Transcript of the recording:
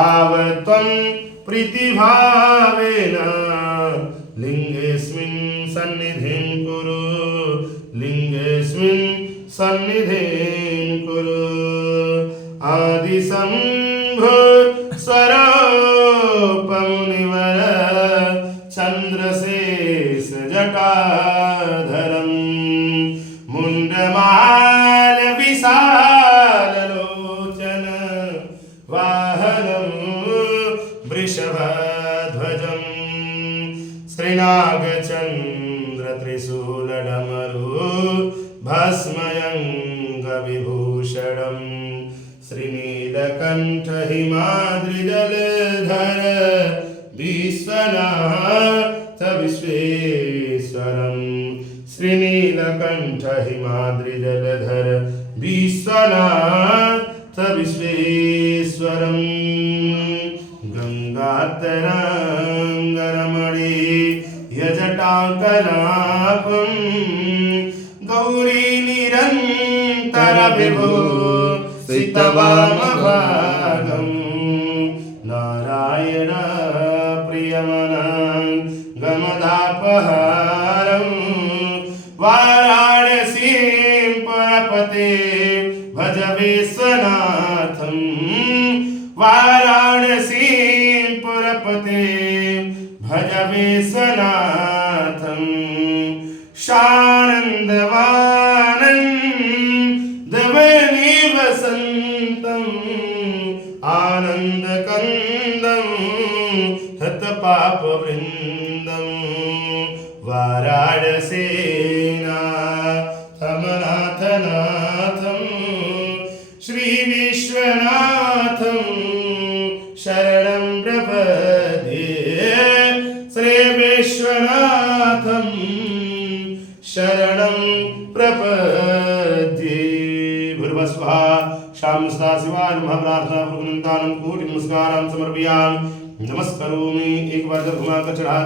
आवत्वं प्रीतिभावेन लिङ्गेऽस्मिन् सन्निधिं कुरु लिङ्गेऽस्मिन् सन्निधिं कुरु आदिशम्भो स्वरूपमुनिवर चन्द्रशेष जटाधरं मुण्डमाल विशाललोचन वाहनं वृषभध्वजं श्रीनागचन्द्र त्रिशूलडमरु भस्मयङ्गविभूषणं श्रीनीलकण्ठ हिमाद्रिजलधर विश्वनाथ विश्वेश्वरं श्रीनीलकण्ठ हिमाद्रिजलधर विश्वनाथ विश्वेश्वरं गङ्गातरङ्गरमणे यजटाकलापं गौरी निरन्तर विभो सीतवामभागं नारायण प्रियमनं गमदापहारं वाराणसीं पुरपते भज विश्वनाथं वाराणसीं पुरपते भज विश्वनाथं शानन्दवानन्दवनि वसन्तं आनन्दकन्दं हतपापवृन्दं वाराणसीनाथमनाथनाथं श्रीविश्वनाथं शरणं प्रपद्ये श्रीविश्वनाथं शरणं प्रपद्ये भूर्भुवस्वः शां सदाशिवाय नमः प्रार्थना पूर्वकं कोटि नमस्कारान् समर्पयामि नमस्करोमि एक बार जब घुमाकर चढ़ा